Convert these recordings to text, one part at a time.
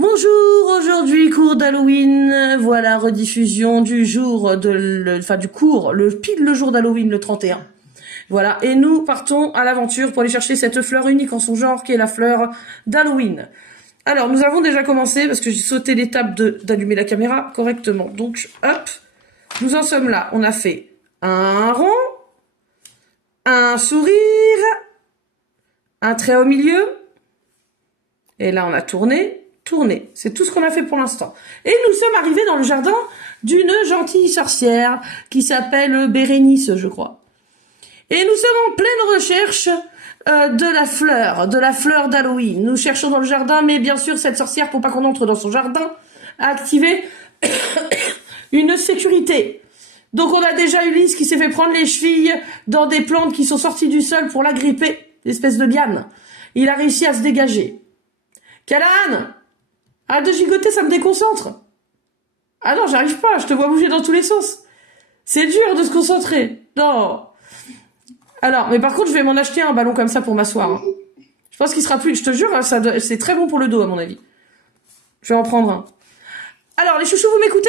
Bonjour, aujourd'hui cours d'Halloween, voilà rediffusion du jour du cours, pile le jour d'Halloween, le 31. Voilà, et nous partons à l'aventure pour aller chercher cette fleur unique en son genre qui est la fleur d'Halloween. Alors, nous avons déjà commencé parce que j'ai sauté l'étape d'allumer la caméra correctement. Donc, hop, nous en sommes là. On a fait un rond, un sourire, un trait au milieu, et là on a tourné. C'est tout ce qu'on a fait pour l'instant. Et nous sommes arrivés dans le jardin d'une gentille sorcière qui s'appelle Bérénice, je crois. Et nous sommes en pleine recherche de la fleur d'Halloween. Nous cherchons dans le jardin, mais bien sûr, cette sorcière, pour pas qu'on entre dans son jardin, a activé une sécurité. Donc on a déjà Ulysse qui s'est fait prendre les chevilles dans des plantes qui sont sorties du sol pour l'agripper, l'espèce de liane. Il a réussi à se dégager. Callahan! Arrête de gigoter, ça me déconcentre. Ah non, j'arrive pas, je te vois bouger dans tous les sens. C'est dur de se concentrer. Non. Alors, mais par contre, je vais m'en acheter un ballon comme ça pour m'asseoir. Hein. Je pense qu'il sera plus... Je te jure, c'est très bon pour le dos, à mon avis. Je vais en prendre un. Alors, les chouchous, vous m'écoutez?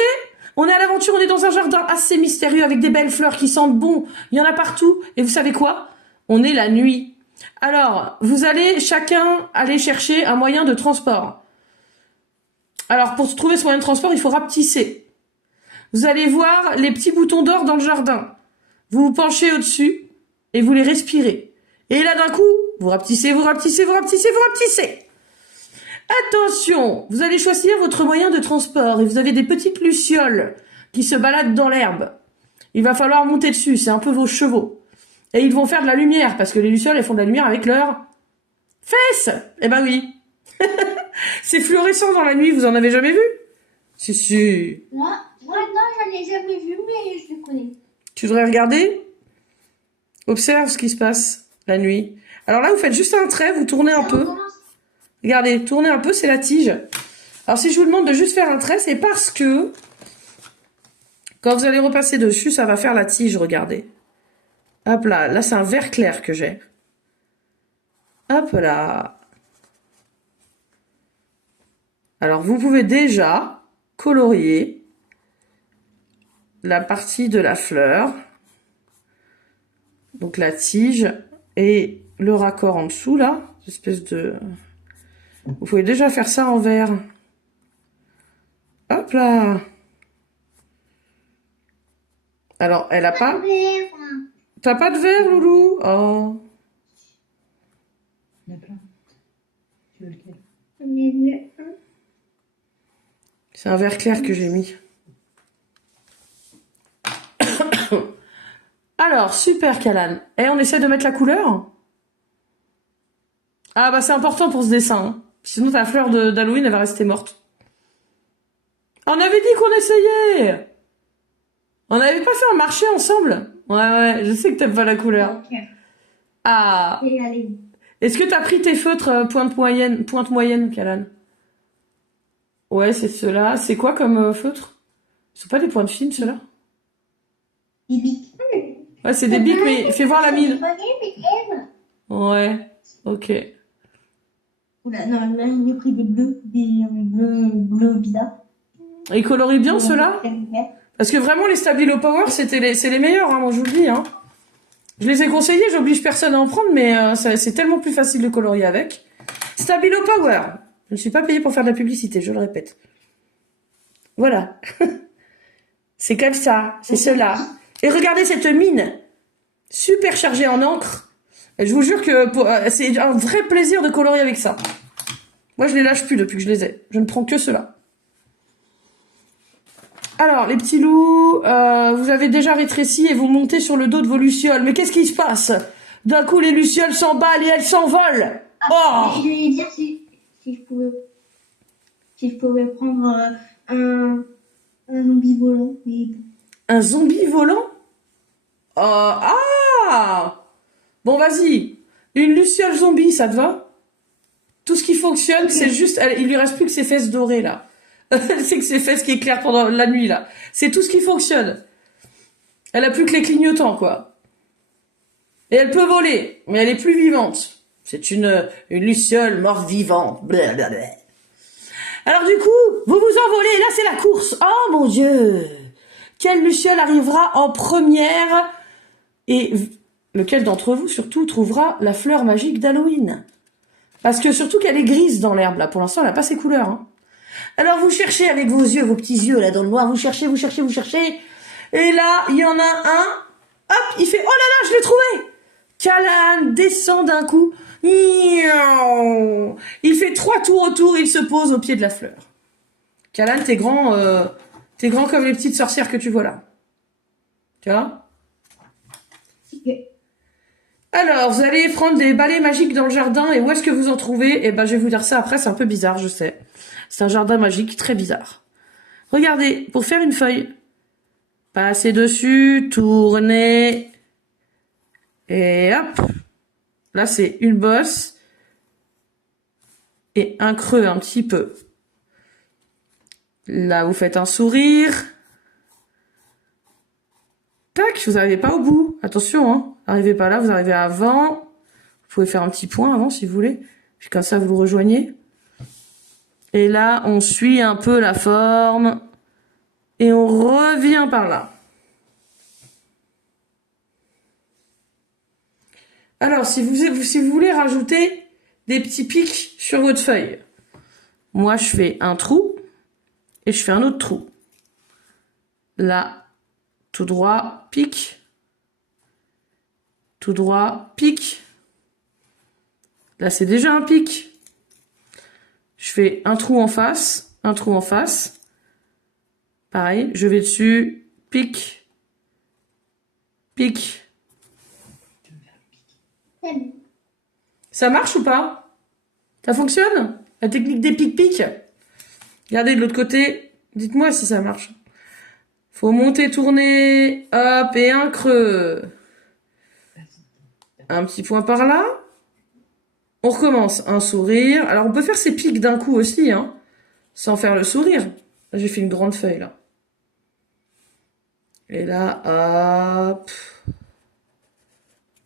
On est à l'aventure, on est dans un jardin assez mystérieux avec des belles fleurs qui sentent bon. Il y en a partout. Et vous savez quoi? On est la nuit. Alors, vous allez chacun aller chercher un moyen de transport. Alors, pour trouver ce moyen de transport, il faut rapetisser. Vous allez voir les petits boutons d'or dans le jardin. Vous vous penchez au-dessus et vous les respirez. Et là, d'un coup, vous rapetissez, vous rapetissez, vous rapetissez, vous rapetissez. Attention, vous allez choisir votre moyen de transport et vous avez des petites lucioles qui se baladent dans l'herbe. Il va falloir monter dessus, c'est un peu vos chevaux. Et ils vont faire de la lumière, parce que les lucioles, elles font de la lumière avec leurs fesses. Eh ben oui. C'est fluorescent dans la nuit, vous en avez jamais vu? Si. Moi, non, j'en ai jamais vu, mais je le connais. Tu devrais regarder. Observe ce qui se passe la nuit. Alors là, vous faites juste un trait, vous tournez un peu. Regardez, tournez un peu, c'est la tige. Alors si je vous demande de juste faire un trait, c'est parce que quand vous allez repasser dessus, ça va faire la tige, regardez. Hop là, là c'est un vert clair que j'ai. Hop là. Alors, vous pouvez déjà colorier la partie de la fleur, donc la tige et le raccord en dessous, là, espèce de... Vous pouvez déjà faire ça en vert. Hop là. Alors, elle a pas... T'as pas de vert, Loulou? Oh. Il y en a plein. Tu veux lequel? C'est un vert clair que j'ai mis. Alors, super, Callahan. Et on essaie de mettre la couleur? Ah bah c'est important pour ce dessin. Hein. Sinon ta fleur d'Halloween, elle va rester morte. On avait dit qu'on essayait. On n'avait pas fait un marché ensemble? Ouais, je sais que t'aimes pas la couleur. Ok. Ah. Et allez. Est-ce que t'as pris tes feutres pointe moyenne, Callahan? Ouais, c'est ceux-là. C'est quoi comme feutre? Ce sont pas des pointes fines, ceux-là? Des bics. Ouais, c'est des bics, mais fais voir la mine. Oula, Ouais, ok. non, là, j'ai pris des bleus bizarres. Et ils colorient bien, ceux-là? Parce que vraiment, les Stabilo Power, c'est les meilleurs, hein, moi je vous le dis. Hein. Je les ai conseillés, j'oblige personne à en prendre, mais c'est tellement plus facile de colorier avec. Stabilo Power. Je ne suis pas payée pour faire de la publicité, je le répète. Voilà. C'est comme ça, c'est cela. Et regardez cette mine, super chargée en encre. Et je vous jure que c'est un vrai plaisir de colorier avec ça. Moi, je les lâche plus depuis que je les ai. Je ne prends que cela. Alors, les petits loups, vous avez déjà rétréci et vous montez sur le dos de vos lucioles. Mais qu'est-ce qui se passe? D'un coup, les lucioles s'emballent et elles s'envolent. Ah, je voulais dire si je pouvais prendre un zombie volant. Un zombie volant? Ah! Bon, vas-y. Une luciole zombie, ça te va? Tout ce qui fonctionne, c'est juste... il lui reste plus que ses fesses dorées, là. C'est que ses fesses qui éclairent pendant la nuit, là. C'est tout ce qui fonctionne. Elle a plus que les clignotants, quoi. Et elle peut voler, mais elle est plus vivante. C'est une luciole morte-vivante. Blablabla. Alors du coup, vous vous envolez, là c'est la course. Oh mon Dieu! Quelle luciole arrivera en première? Et lequel d'entre vous surtout trouvera la fleur magique d'Halloween? Parce que surtout qu'elle est grise dans l'herbe là, pour l'instant elle n'a pas ses couleurs. Hein. Alors vous cherchez avec vos yeux, vos petits yeux là dans le noir, vous cherchez. Et là, il y en a un, hop, il fait, oh là là, je l'ai trouvé! Callahan descend d'un coup. Il fait 3 tours autour, il se pose au pied de la fleur. Callahan, t'es grand comme les petites sorcières que tu vois là. Tu vois? Ok. Alors, vous allez prendre des balais magiques dans le jardin, et où est-ce que vous en trouvez? Eh ben, je vais vous dire ça après, c'est un peu bizarre, je sais. C'est un jardin magique très bizarre. Regardez, pour faire une feuille, passez dessus, tournez, et hop. Là, c'est une bosse et un creux un petit peu. Là, vous faites un sourire. Tac, vous n'arrivez pas au bout. Attention, hein. N'arrivez pas là, vous arrivez avant. Vous pouvez faire un petit point avant si vous voulez. Puis comme ça, vous le rejoignez. Et là, on suit un peu la forme. Et on revient par là. Alors, si vous voulez rajouter des petits pics sur votre feuille, moi, je fais un trou et je fais un autre trou. Là, tout droit, pic. Tout droit, pic. Là, c'est déjà un pic. Je fais un trou en face, un trou en face. Pareil, je vais dessus, pic, pic. Ça marche ou pas? Ça fonctionne? La technique des pic-pic? Regardez de l'autre côté. Dites-moi si ça marche. Faut monter, tourner. Hop, et un creux. Un petit point par là. On recommence. Un sourire. Alors, on peut faire ces pics d'un coup aussi, hein. Sans faire le sourire. Là, j'ai fait une grande feuille, là. Et là, hop.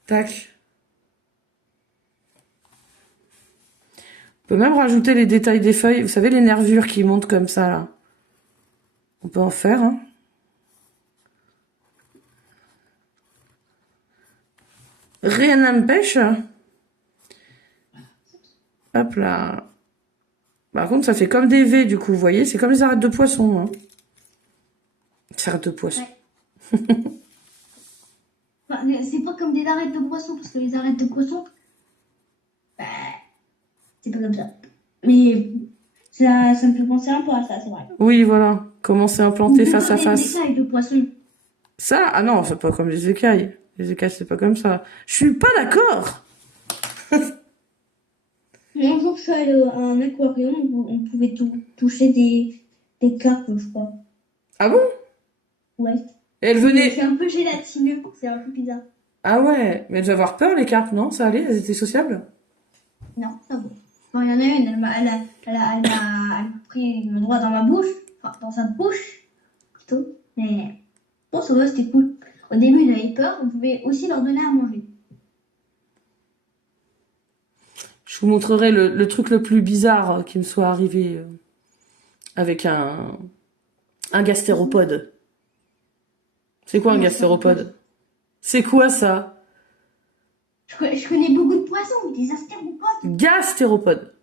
Tac. On peut même rajouter les détails des feuilles. Vous savez, les nervures qui montent comme ça, là. On peut en faire, hein. Rien n'empêche. Hop là. Par contre, ça fait comme des V, du coup, vous voyez. C'est comme les arêtes de poisson, hein. Les arêtes de poisson. Ouais. Enfin, c'est pas comme des arêtes de poisson, parce que les arêtes de poisson, bah, c'est pas comme ça. Mais ça me fait penser un peu à ça, c'est vrai. Oui, voilà. Comment c'est implanté face à face. Des écailles de poisson. Ça, ah non, c'est pas comme les écailles. Les écailles, c'est pas comme ça. Je suis pas d'accord. Un jour, je suis allée à un aquarium où on pouvait toucher des carpes, je crois. Ah bon? Ouais. Et elles venaient... C'est un peu gélatineux, c'est un peu bizarre. Ah ouais, mais elles devaient avoir peur, les carpes, non? Ça allait? Elles étaient sociables? Non, ça va. Bon, il y en a une, elle a pris le doigt dans ma bouche, enfin dans sa bouche, plutôt. Mais bon, ça va, c'était cool. Au début, ils avaient peur, on pouvait aussi leur donner à manger. Je vous montrerai le truc le plus bizarre qui me soit arrivé avec un gastéropode. C'est quoi un gastéropode? C'est quoi ça? Je connais beaucoup de poissons, des astéropodes. Gastéropode.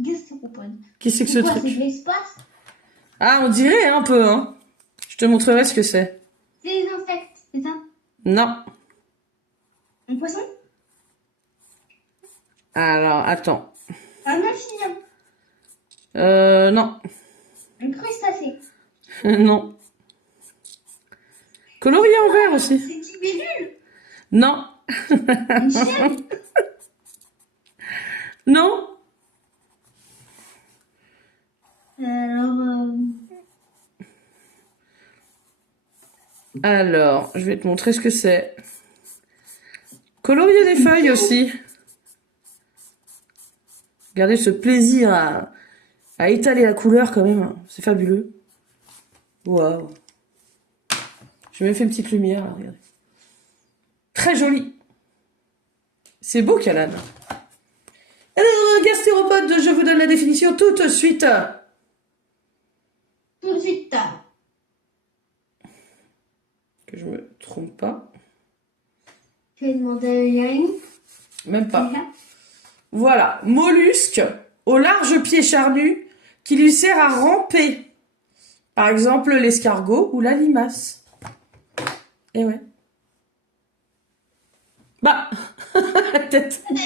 Gastéropodes. Qu'est-ce que c'est C'est que ce quoi, c'est truc? de l'espace? Ah, on dirait un peu, hein. Je te montrerai ce que c'est. C'est des insectes, c'est ça? Non. Un poisson? Alors, attends. Un amphibien? Non. Un crustacé? Non. Colorié en vert aussi. C'est une libellule? Non. Une chèvre? Non. Alors, je vais te montrer ce que c'est. Colorier des feuilles aussi. Regardez ce plaisir à étaler la couleur quand même. C'est fabuleux. Waouh. J'ai même fait une petite lumière, là, regardez. Très joli. C'est beau, Callahan. Alors, gastéropode, je vous donne la définition tout de suite. tout de suite. Que je me trompe pas. Je vais demander à Yann. Même pas. Voilà, mollusque au large pied charnu qui lui sert à ramper. Par exemple, l'escargot ou la limace. Eh ouais. Bah, peut-être. C'est un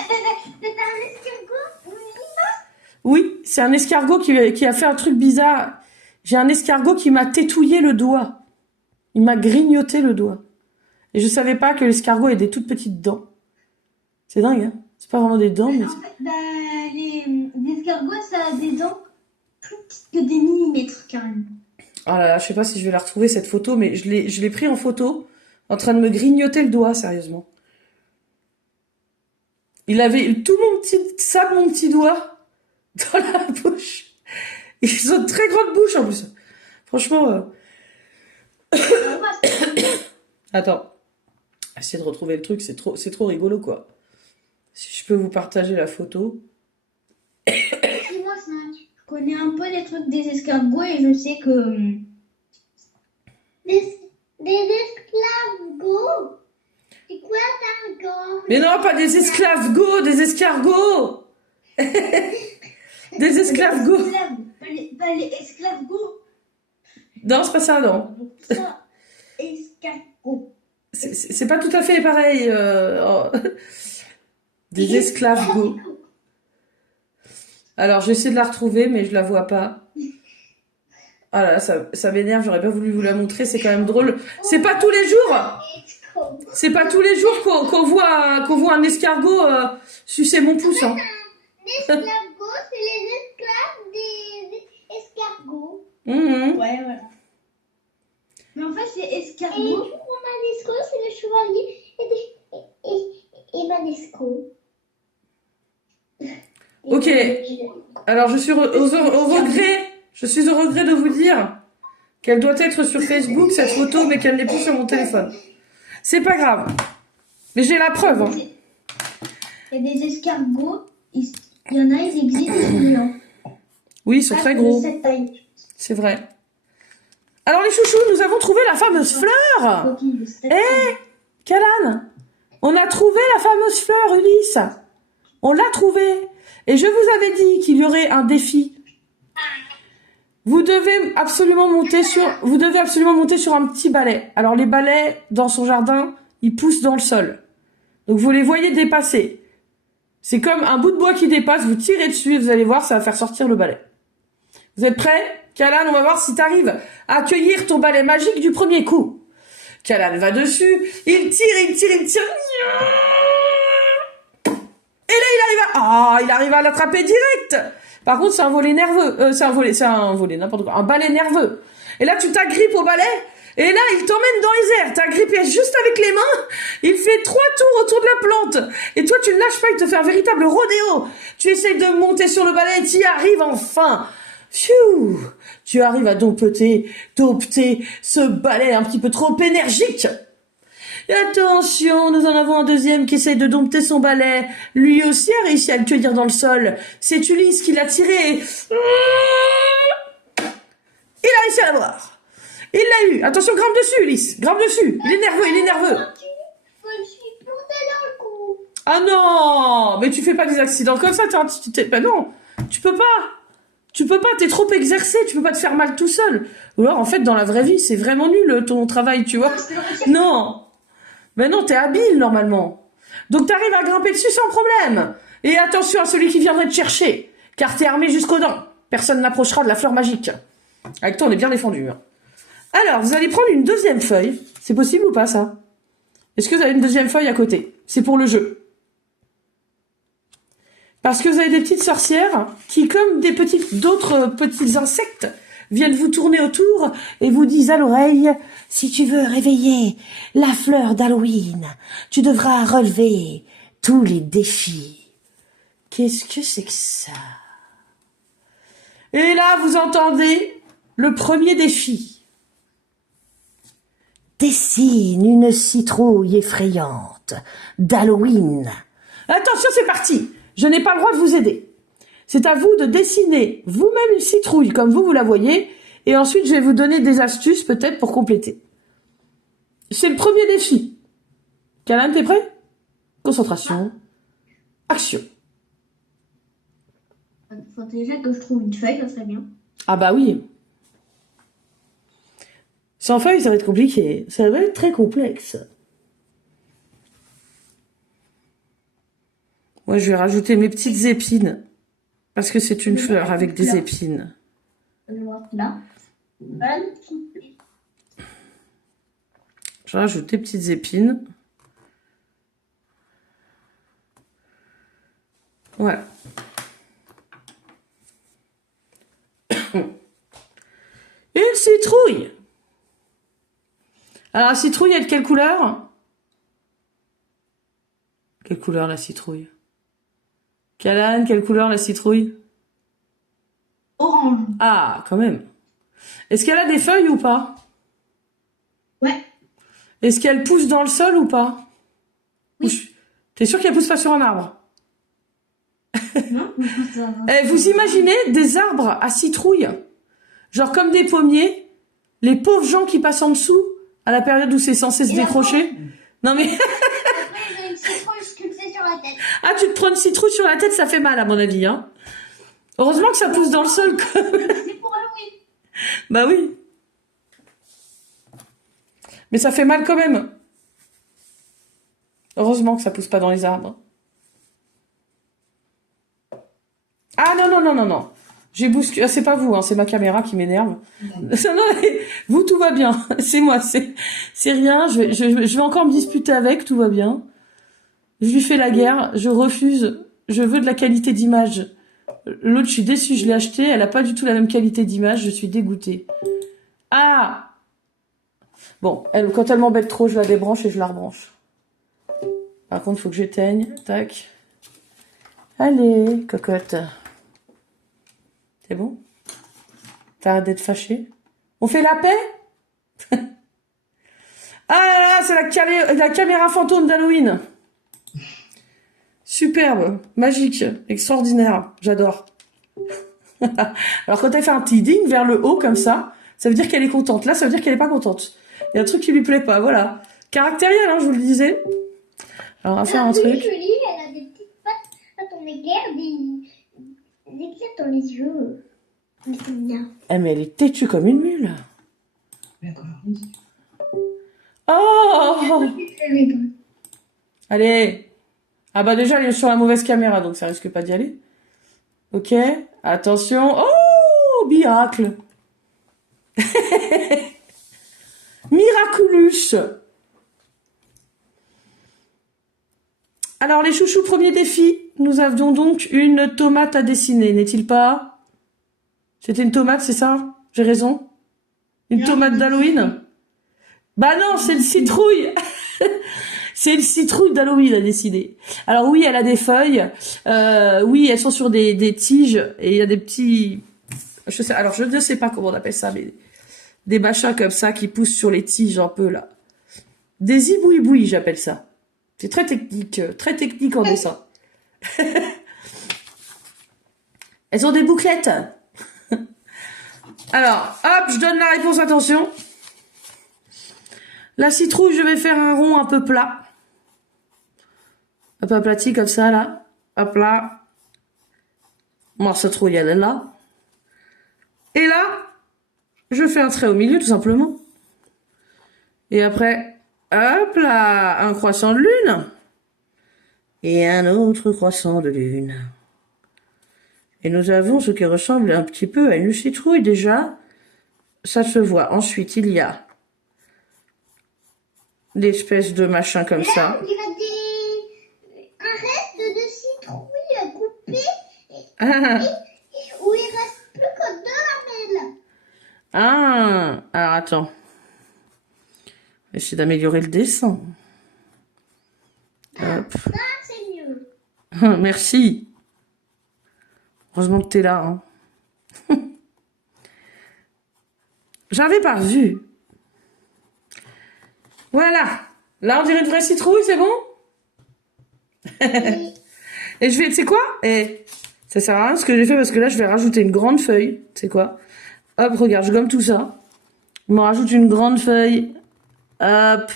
escargot? Oui, c'est un escargot qui a fait un truc bizarre. J'ai un escargot qui m'a tétouillé le doigt. Il m'a grignoté le doigt. Et je savais pas que l'escargot ait des toutes petites dents. C'est dingue, hein? C'est pas vraiment des dents, mais... En fait, les escargots, ça a des dents plus petites que des millimètres, carrément. Ah là là, je sais pas si je vais la retrouver cette photo, mais je l'ai pris en photo, en train de me grignoter le doigt, sérieusement. Il avait tout mon petit doigt dans la bouche. Ils ont de très grandes bouches en plus. Franchement. Attends. Essayer de retrouver le truc, c'est trop rigolo quoi. Si je peux vous partager la photo. Dis-moi, Snatch. Je connais un peu les trucs des escargots et je sais que. Des escargots? C'est quoi escargot? Mais non, pas des esclaves-go, des escargots. Des esclaves-go. Pas les escargots. Non, c'est pas ça, non. Ça, escargot. C'est pas tout à fait pareil. Des esclaves-go. Alors, j'essaie de la retrouver, mais je la vois pas. Ah là, ça m'énerve, j'aurais pas voulu vous la montrer, c'est quand même drôle. C'est pas tous les jours. C'est pas tous les jours qu'on voit un escargot sucer mon pouce. Hein. L'escargot, c'est les esclaves des escargots. Mmh. Ouais, voilà. Mais en fait, c'est escargot. Et pour Manesco, c'est le chevalier et Manesco. Ok. Alors, je suis au regret. Je suis au regret de vous dire qu'elle doit être sur Facebook, cette photo, mais qu'elle n'est plus sur mon téléphone. C'est pas grave. Mais j'ai la preuve. Hein. Il y a des escargots. Il y en a, ils existent, ils sont géants. Oui, ils sont très gros. De cette taille. C'est vrai. Alors, les chouchous, nous avons trouvé la fameuse fleur. Calan, on a trouvé la fameuse fleur, Ulysse. On l'a trouvée. Et je vous avais dit qu'il y aurait un défi. Vous devez absolument monter sur un petit balai. Alors les balais dans son jardin, ils poussent dans le sol. Donc vous les voyez dépasser. C'est comme un bout de bois qui dépasse, vous tirez dessus et vous allez voir, ça va faire sortir le balai. Vous êtes prêts? Calan, on va voir si tu arrives à accueillir ton balai magique du premier coup. Calan va dessus, il tire. Et là, il arrive à l'attraper direct. Par contre, c'est un volet nerveux. N'importe quoi. Un balai nerveux. Et là, tu t'agrippes au balai. Et là, il t'emmène dans les airs. T'agrippes juste avec les mains. Il fait 3 tours autour de la plante. Et toi, tu ne lâches pas. Il te fait un véritable rodéo. Tu essayes de monter sur le balai et tu y arrives enfin. Pfiou! Tu arrives à dompter ce balai un petit peu trop énergique. Et attention, nous en avons un deuxième qui essaye de dompter son balai. Lui aussi a réussi à le cueillir dans le sol. C'est Ulysse qui l'a tiré. Il a réussi à l'avoir. Il l'a eu. Attention, grimpe dessus, Ulysse. Grimpe dessus. Il est nerveux. Je suis portée dans le cou. Ah non! Mais tu fais pas des accidents comme ça. Ben non, tu peux pas, t'es trop exercé, tu peux pas te faire mal tout seul. Ou alors, en fait, dans la vraie vie, c'est vraiment nul ton travail, tu vois. Non. Ben non, t'es habile, normalement. Donc t'arrives à grimper dessus sans problème. Et attention à celui qui viendrait te chercher, car t'es armé jusqu'aux dents. Personne n'approchera de la fleur magique. Avec toi, on est bien défendu. Hein. Alors, vous allez prendre une deuxième feuille. C'est possible ou pas, ça? Est-ce que vous avez une deuxième feuille à côté? C'est pour le jeu. Parce que vous avez des petites sorcières qui, comme d'autres petits insectes, viennent vous tourner autour et vous disent à l'oreille, si tu veux réveiller la fleur d'Halloween, tu devras relever tous les défis. Qu'est-ce que c'est que ça? Et là, vous entendez le premier défi. Dessine une citrouille effrayante d'Halloween. Attention, c'est parti. Je n'ai pas le droit de vous aider. C'est à vous de dessiner vous-même une citrouille comme vous la voyez Et ensuite, je vais vous donner des astuces peut-être pour compléter. C'est le premier défi. Calan, t'es prêt? Concentration. Action. Faut déjà que je trouve une feuille, ça serait bien. Ah bah oui. Sans feuille, ça va être compliqué. Ça va être très complexe. Moi, je vais rajouter mes petites épines. Parce que c'est une fleur avec des épines. Je vais voir là. Voilà. Je rajoute des petites épines. Voilà. Une citrouille. Alors, la citrouille, elle est de quelle couleur? Quelle couleur, la citrouille? Calan, quelle couleur, la citrouille? Orange. Ah, quand même. Est-ce qu'elle a des feuilles ou pas? Ouais. Est-ce qu'elle pousse dans le sol ou pas? Oui. T'es sûr qu'elle pousse pas sur un arbre? Non? Vous imaginez des arbres à citrouille? Genre comme des pommiers? Les pauvres gens qui passent en dessous à la période où c'est censé se Et décrocher? Non mais... Après, j'ai une citrouille sculptée sur la tête. Ah, tu te prends une citrouille sur la tête, ça fait mal à mon avis, hein. Heureusement que ça pousse dans le sol, quoi. C'est pour Halloween. Bah oui. Mais ça fait mal quand même. Heureusement que ça pousse pas dans les arbres. Ah non, non, non, non, non. J'ai bousculé. Ah, c'est pas vous, hein, c'est ma caméra qui m'énerve. Non, vous, tout va bien. C'est moi, c'est rien. Je vais encore me disputer avec, tout va bien. Je lui fais la guerre, je refuse. Je veux de la qualité d'image. L'autre, je suis déçue, je l'ai acheté. Elle a pas du tout la même qualité d'image, je suis dégoûtée. Ah! Bon, quand elle m'embête trop, je la débranche et je la rebranche. Par contre, il faut que j'éteigne. Tac. Allez, cocotte. C'est bon? T'arrêtes d'être fâchée? On fait la paix? Ah là là, c'est la caméra fantôme d'Halloween. Superbe, magique, extraordinaire. J'adore. Alors quand elle fait un petit ding vers le haut comme ça veut dire qu'elle est contente. Là, ça veut dire qu'elle est pas contente. Il y a un truc qui lui plaît pas, voilà. Caractériel, hein, je vous le disais. Alors, on va faire un truc. Julie, elle a des petites pattes. Attends, on éclaire des éclairs dans les yeux. Mais c'est bien. Eh, mais elle est têtue comme une mule. D'accord. Oh! Allez. Ah bah déjà, elle est sur la mauvaise caméra, donc ça risque pas d'y aller. Ok. Attention. Oh! Miracle. Miraculous. Alors, les chouchous, premier défi. Nous avions donc une tomate à dessiner, n'est-il pas? C'était une tomate, c'est ça? J'ai raison? Une tomate d'Halloween? Bah non, c'est une citrouille. C'est une citrouille d'Halloween à dessiner. Alors oui, elle a des feuilles. Oui, elles sont sur des tiges et il y a des petits... Alors je ne sais pas comment on appelle ça, mais des machins comme ça qui poussent sur les tiges un peu là. Des ibouibouis, j'appelle ça. C'est très technique en dessin. Elles ont des bouclettes. Alors, hop, je donne la réponse, attention. La citrouille, je vais faire un rond un peu plat. Un peu aplati comme ça, là. Hop là. Ma citrouille, elle est là. Et là, je fais un trait au milieu, tout simplement. Et après, hop là, un croissant de lune. Et un autre croissant de lune. Et nous avons ce qui ressemble un petit peu à une citrouille déjà. Ça se voit. Ensuite, il y a l'espèce de machin comme ça. Il y a un reste de citrouille à couper où il reste plus que 2 lamelles. Ah, alors attends. Essayer d'améliorer le dessin. Hop. Ça, c'est mieux. Merci. Heureusement que t'es là. Hein. J'avais pas vu. Voilà. Là, on dirait une vraie citrouille, c'est bon? Et je vais, tu sais quoi? Ça sert à rien ce que j'ai fait parce que là, je vais rajouter une grande feuille. C'est quoi? Hop, regarde, je gomme tout ça. Je me rajoute une grande feuille. Hop.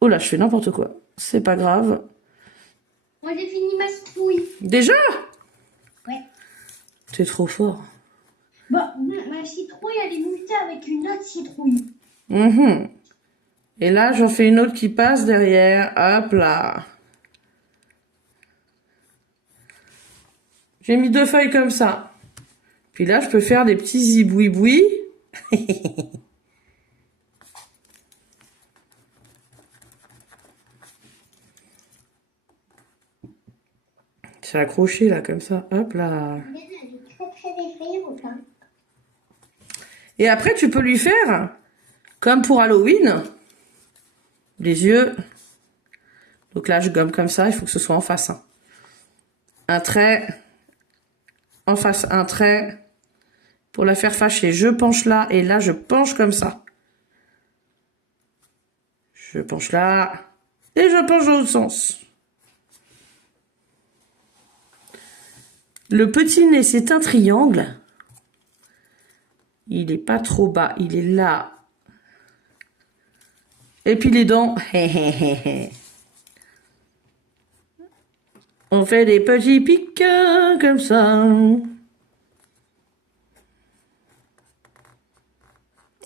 Oh là, je fais n'importe quoi. C'est pas grave. Moi, j'ai fini ma citrouille. Déjà? Ouais. T'es trop fort. Bon, ma citrouille, elle est mutée avec une autre citrouille. Mhm. Et là, j'en fais une autre qui passe derrière. Hop là. J'ai mis 2 feuilles comme ça. Puis là, je peux faire des petits zibouibouis. C'est accroché là, comme ça. Hop là. Elle est très très effrayante. Hein. Et après, tu peux lui faire, comme pour Halloween, les yeux. Donc là, je gomme comme ça. Il faut que ce soit en face. Hein. Un trait. En face, un trait. Pour la faire fâcher, je penche là. Et là, je penche comme ça. Je penche là. Et je penche dans l'autre sens. Le petit nez, c'est un triangle. Il est pas trop bas. Il est là. Et puis les dents. On fait des petits pics comme ça.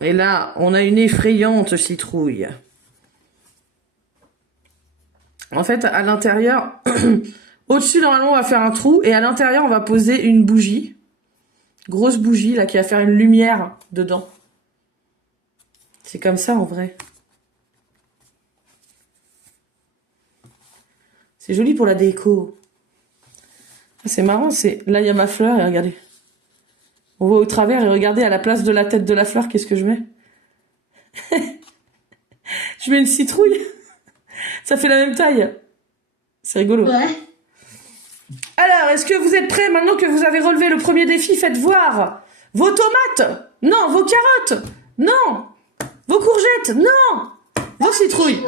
Et là, on a une effrayante citrouille. En fait, à l'intérieur, au-dessus, normalement, on va faire un trou. Et à l'intérieur, on va poser une bougie. Grosse bougie, là, qui va faire une lumière dedans. C'est comme ça, en vrai. C'est joli pour la déco. C'est marrant, c'est... Là, il y a ma fleur, et regardez. On voit au travers, et regardez, à la place de la tête de la fleur, qu'est-ce que je mets? Je mets une citrouille. Ça fait la même taille. C'est rigolo. Ouais. Alors, est-ce que vous êtes prêts maintenant que vous avez relevé le premier défi? Faites voir vos tomates. Non, vos carottes. Non. Vos courgettes. Non. Vos citrouilles.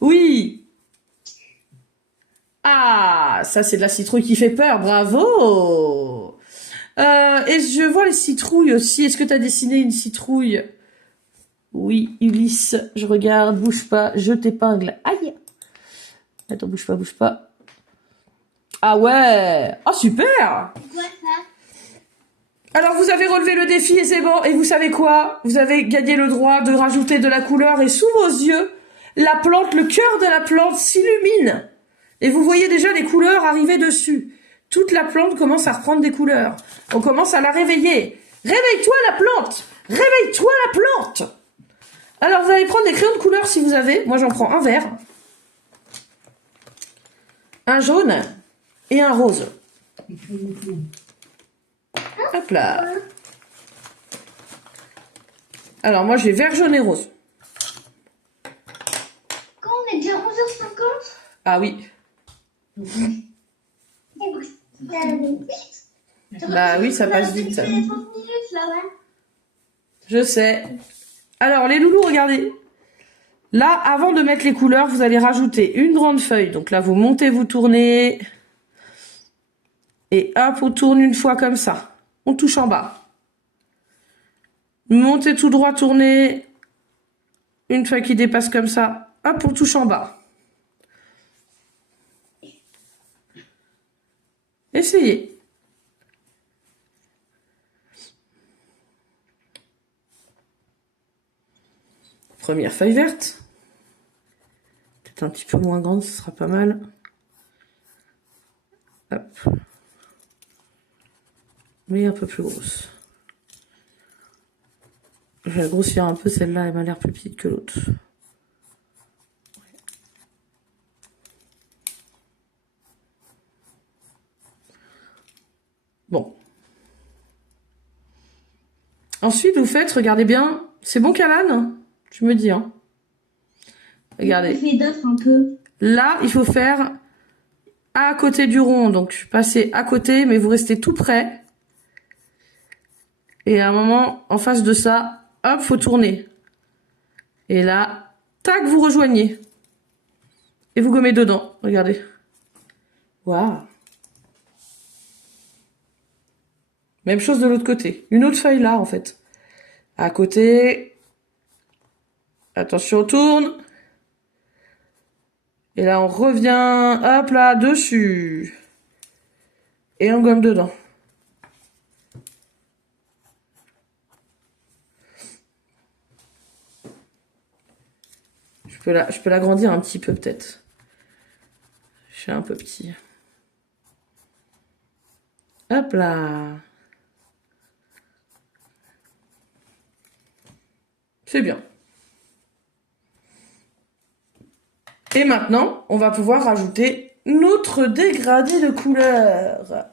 Oui. Ah, ça c'est de la citrouille qui fait peur. Bravo. Et je vois les citrouilles aussi. Est-ce que tu as dessiné une citrouille? Oui, Ulysse. Je regarde. Bouge pas. Je t'épingle. Aïe. Attends, bouge pas, bouge pas. Ah ouais. Ah, super. C'est quoi ça? Alors, vous avez relevé le défi et c'est bon. Et vous savez quoi? Vous avez gagné le droit de rajouter de la couleur et sous vos yeux, la plante, le cœur de la plante s'illumine. Et vous voyez déjà les couleurs arriver dessus. Toute la plante commence à reprendre des couleurs. On commence à la réveiller. Réveille-toi la plante. Réveille-toi la plante. Alors, vous allez prendre des crayons de couleur si vous avez. Moi, j'en prends un vert, un jaune et un rose. Hop là. Alors, moi, j'ai vert, jaune et rose. Quand on est déjà 11h50? Ah oui. Bah oui, ça passe vite. 30 minutes là, ouais. Je sais. Alors, les loulous, regardez. Là, avant de mettre les couleurs, vous allez rajouter une grande feuille. Donc là, vous montez, vous tournez. Et hop, on tourne une fois comme ça. On touche en bas. Montez tout droit, tournez. Une fois qu'il dépasse comme ça, hop, on touche en bas. Essayez. Première feuille verte. Peut-être un petit peu moins grande, ce sera pas mal. Hop. Mais un peu plus grosse. Je vais grossir un peu, celle-là, elle m'a l'air plus petite que l'autre. Bon. Ensuite, vous faites, regardez bien. C'est bon, Calan? Tu me dis, hein. Regardez. Fais d'autres un peu. Là, il faut faire à côté du rond. Donc, passez à côté, mais vous restez tout près. Et à un moment, en face de ça, hop, faut tourner. Et là, tac, vous rejoignez. Et vous gommez dedans. Regardez. Waouh. Même chose de l'autre côté. Une autre feuille là, en fait. À côté. Attention, on tourne. Et là, on revient, hop là, dessus. Et on gomme dedans. Je peux l'agrandir un petit peu, peut-être. Je suis un peu petit. Hop là. C'est bien. Et maintenant, on va pouvoir rajouter notre dégradé de couleur.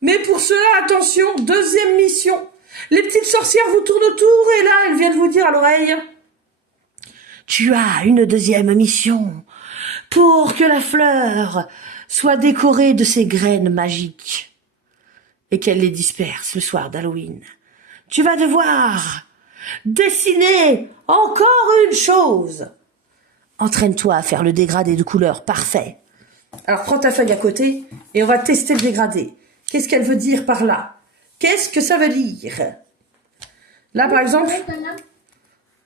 Mais pour cela, attention, deuxième mission. Les petites sorcières vous tournent autour et là, elles viennent vous dire à l'oreille: tu as une deuxième mission pour que la fleur soit décorée de ces graines magiques et qu'elle les disperse le soir d'Halloween. Tu vas devoir dessiner encore une chose. Entraîne-toi à faire le dégradé de couleur parfait. Alors prends ta feuille à côté et on va tester le dégradé. Qu'est-ce qu'elle veut dire par là? Qu'est-ce que ça veut dire? Là par exemple,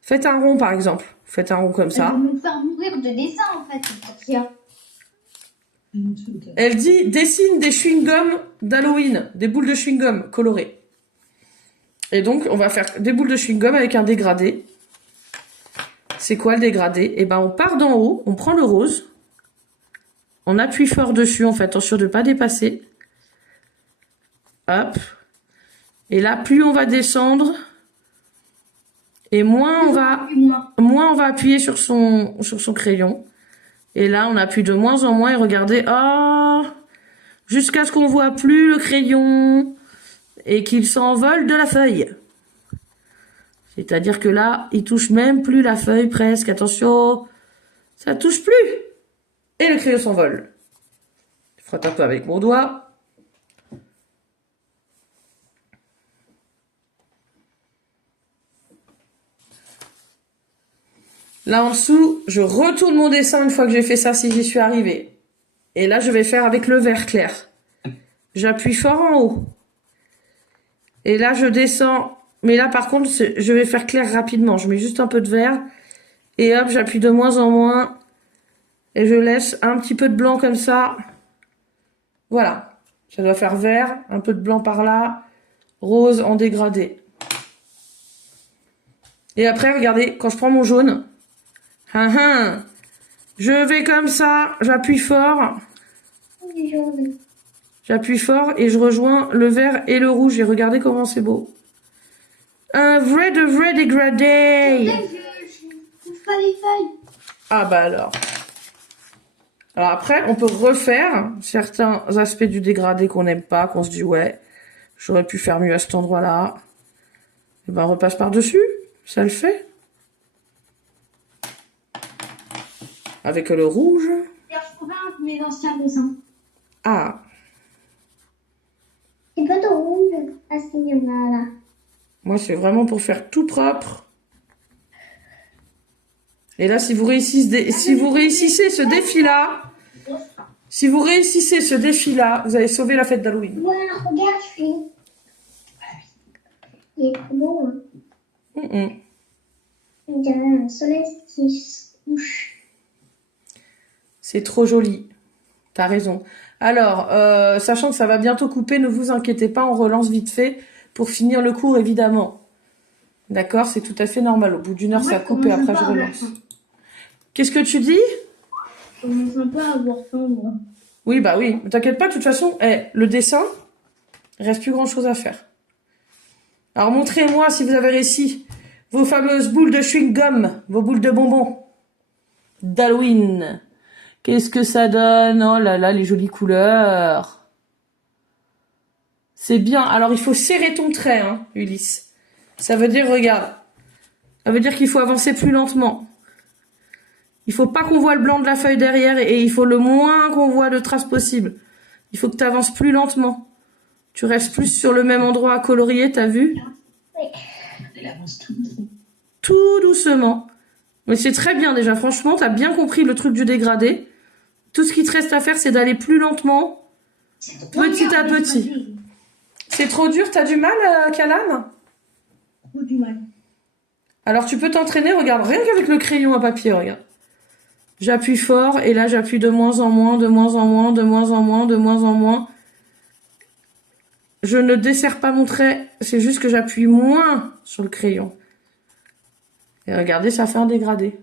faites un rond par exemple. Faites un rond comme ça. Elle veut me faire mourir de dessin en fait, cette sorcière. Elle dit dessine des chewing-gums d'Halloween, des boules de chewing-gum colorées. Et donc on va faire des boules de chewing-gum avec un dégradé. C'est quoi le dégradé? Eh ben on part d'en haut, on prend le rose, on appuie fort dessus, on fait attention de ne pas dépasser. Hop. Et là, plus on va descendre, et moins on va appuyer sur son crayon. Et là, on appuie de moins en moins et regardez, oh, jusqu'à ce qu'on voit plus le crayon et qu'il s'envole de la feuille. C'est-à-dire que là, il touche même plus la feuille presque. Attention, ça touche plus. Et le crayon s'envole. Je frotte un peu avec mon doigt. Là en dessous, je retourne mon dessin une fois que j'ai fait ça, si j'y suis arrivée. Et là, je vais faire avec le vert clair. J'appuie fort en haut. Et là, je descends. Mais là, par contre, je vais faire clair rapidement. Je mets juste un peu de vert. Et hop, j'appuie de moins en moins. Et je laisse un petit peu de blanc comme ça. Voilà. Ça doit faire vert. Un peu de blanc par là. Rose en dégradé. Et après, regardez, quand je prends mon jaune. Je vais comme ça. J'appuie fort. J'appuie fort et je rejoins le vert et le rouge. Et regardez comment c'est beau. Un vrai de vrai dégradé. Je trouve pas les feuilles. Ah bah alors. Alors après, on peut refaire certains aspects du dégradé qu'on n'aime pas, qu'on se dit ouais, j'aurais pu faire mieux à cet endroit-là. Et ben on repasse par-dessus, ça le fait. Avec le rouge. Je trouvais un de mes anciens dessins. Ah. C'est pas de rouge à ce niveau-là. Moi, c'est vraiment pour faire tout propre. Et là, si vous réussissez ce défi-là, vous allez sauver la fête d'Halloween. Ouais, regarde, je fais. Il est trop beau. Hein. On dirait un soleil qui se couche. C'est trop joli. T'as raison. Alors, sachant que ça va bientôt couper, ne vous inquiétez pas, on relance vite fait pour finir le cours, évidemment. D'accord, c'est tout à fait normal. Au bout d'une heure, ça coupe et après, je relance. Qu'est-ce que tu dis? Je commence pas à avoir faim, moi. Oui, bah oui. Ne t'inquiète pas, de toute façon, le dessin, il reste plus grand-chose à faire. Alors, montrez-moi si vous avez réussi vos fameuses boules de chewing-gum, vos boules de bonbons d'Halloween. Qu'est-ce que ça donne? Oh là là, les jolies couleurs. C'est bien. Alors, il faut serrer ton trait, hein, Ulysse. Ça veut dire, regarde. Ça veut dire qu'il faut avancer plus lentement. Il faut pas qu'on voit le blanc de la feuille derrière et il faut le moins qu'on voit de traces possible. Il faut que tu avances plus lentement. Tu restes plus sur le même endroit à colorier, t'as vu? Oui. Elle avance tout doucement. Tout doucement. Mais c'est très bien déjà. Franchement, t'as bien compris le truc du dégradé. Tout ce qui te reste à faire, c'est d'aller plus lentement, petit à petit. C'est trop dur, t'as du mal, Kalan? Trop du mal. Alors tu peux t'entraîner, regarde, rien qu'avec le crayon à papier, regarde. J'appuie fort, et là j'appuie de moins en moins, de moins en moins, de moins en moins, de moins en moins. Je ne desserre pas mon trait, c'est juste que j'appuie moins sur le crayon. Et regardez, ça fait un dégradé.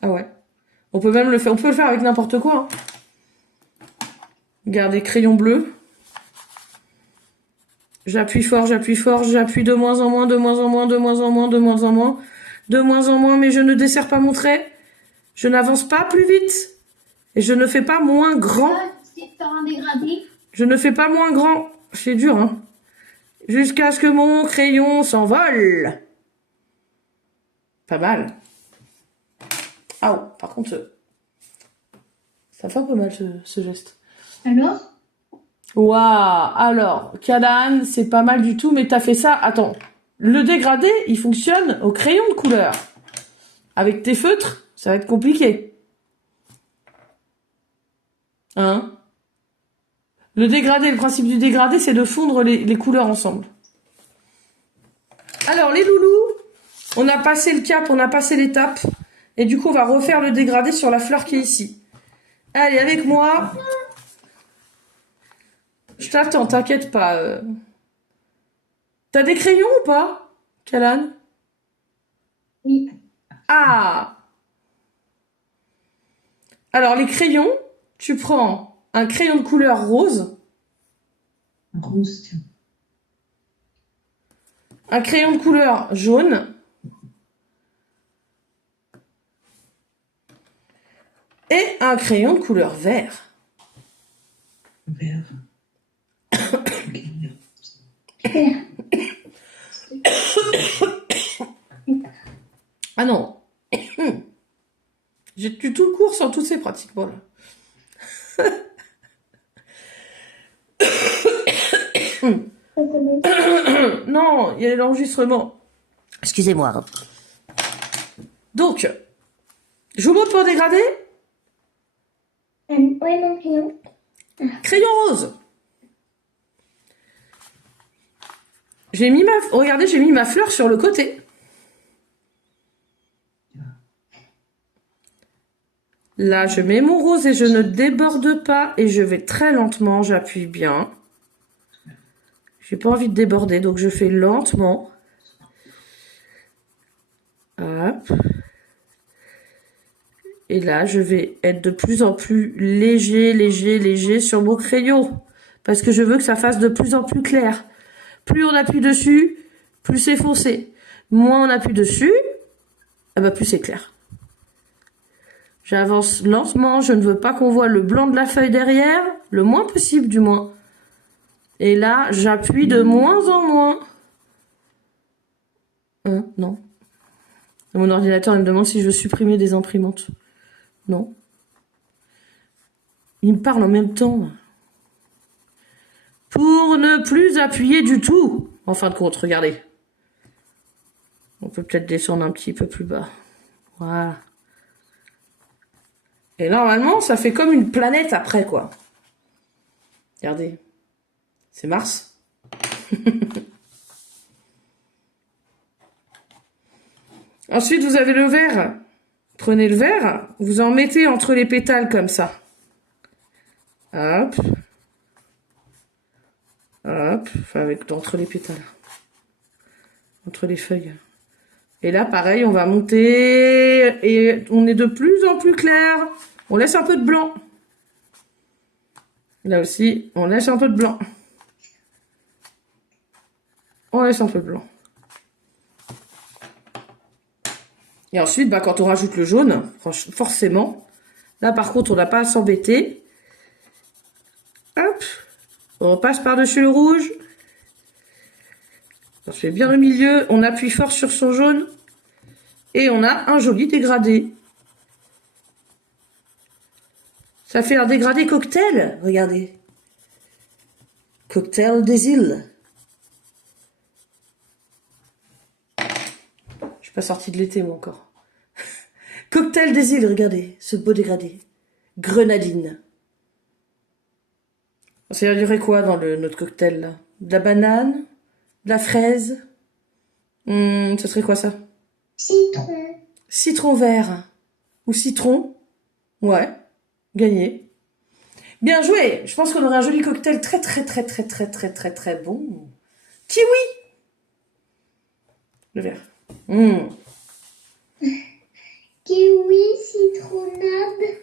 Ah ouais. On peut même le faire, on peut le faire avec n'importe quoi. Hein. Regardez, crayon bleu. J'appuie fort, j'appuie de moins en moins, de moins en moins, de moins en moins, de moins en moins, de moins en moins, mais je ne desserre pas mon trait. Je n'avance pas plus vite. Et je ne fais pas moins grand. C'est de faire un dégradé. Je ne fais pas moins grand. C'est dur, hein. Jusqu'à ce que mon crayon s'envole. Pas mal. Ah, oh, par contre, ça fait un peu mal ce geste. Alors? Waouh. Alors, Kalan, c'est pas mal du tout, mais t'as fait ça. Attends. Le dégradé, il fonctionne au crayon de couleur. Avec tes feutres, ça va être compliqué. Hein? Le dégradé, le principe du dégradé, c'est de fondre les couleurs ensemble. Alors, les loulous, on a passé le cap, on a passé l'étape. Et du coup, on va refaire le dégradé sur la fleur qui est ici. Allez, avec moi. Je t'attends, t'inquiète pas. T'as des crayons ou pas, Kalan? Oui. Ah! Alors, les crayons, tu prends un crayon de couleur rose, Rose, tiens. un crayon de couleur jaune et un crayon de couleur vert. Vert. Ah non. J'ai tué tout le cours sans tous ces pratiquement là. Non, il y a l'enregistrement. Excusez-moi. Donc, je vous montre pour dégrader. Ouais, mon crayon. Crayon rose. Regardez, j'ai mis ma fleur sur le côté. Là, je mets mon rose et je ne déborde pas et je vais très lentement, j'appuie bien. J'ai pas envie de déborder, donc je fais lentement. Hop. Et là, je vais être de plus en plus léger sur mon crayon. Parce que je veux que ça fasse de plus en plus clair. Plus on appuie dessus, plus c'est foncé. Moins on appuie dessus, plus c'est clair. J'avance lentement, je ne veux pas qu'on voit le blanc de la feuille derrière, le moins possible du moins. Et là, j'appuie de moins en moins. Non. Mon ordinateur, il me demande si je veux supprimer des imprimantes. Non. Il me parle en même temps. Pour ne plus appuyer du tout. En fin de compte, regardez. On peut peut-être descendre un petit peu plus bas. Voilà. Et normalement, ça fait comme une planète après, quoi. Regardez. C'est Mars. Ensuite, vous avez le vert. Prenez le vert, vous en mettez entre les pétales comme ça. Hop. Hop. Enfin, entre les pétales. Entre les feuilles. Et là, pareil, on va monter. Et on est de plus en plus clair. On laisse un peu de blanc. Là aussi, on laisse un peu de blanc. On laisse un peu de blanc. Et ensuite, quand on rajoute le jaune, forcément, là par contre, on n'a pas à s'embêter. Hop, on passe par-dessus le rouge. On fait bien le milieu, on appuie fort sur son jaune. Et on a un joli dégradé. Ça fait un dégradé cocktail, regardez. Cocktail des îles. Je suis pas sortie de l'été, moi, encore. Cocktail des îles, regardez, ce beau dégradé. Grenadine. Ça va durer quoi dans notre cocktail, là? de la banane, de la fraise. Ce serait quoi ça? Citron. Citron vert. Ou citron. Ouais, gagné. Bien joué. Je pense qu'on aurait un joli cocktail très très bon. Kiwi. Le vert. Kiwi, citronnade,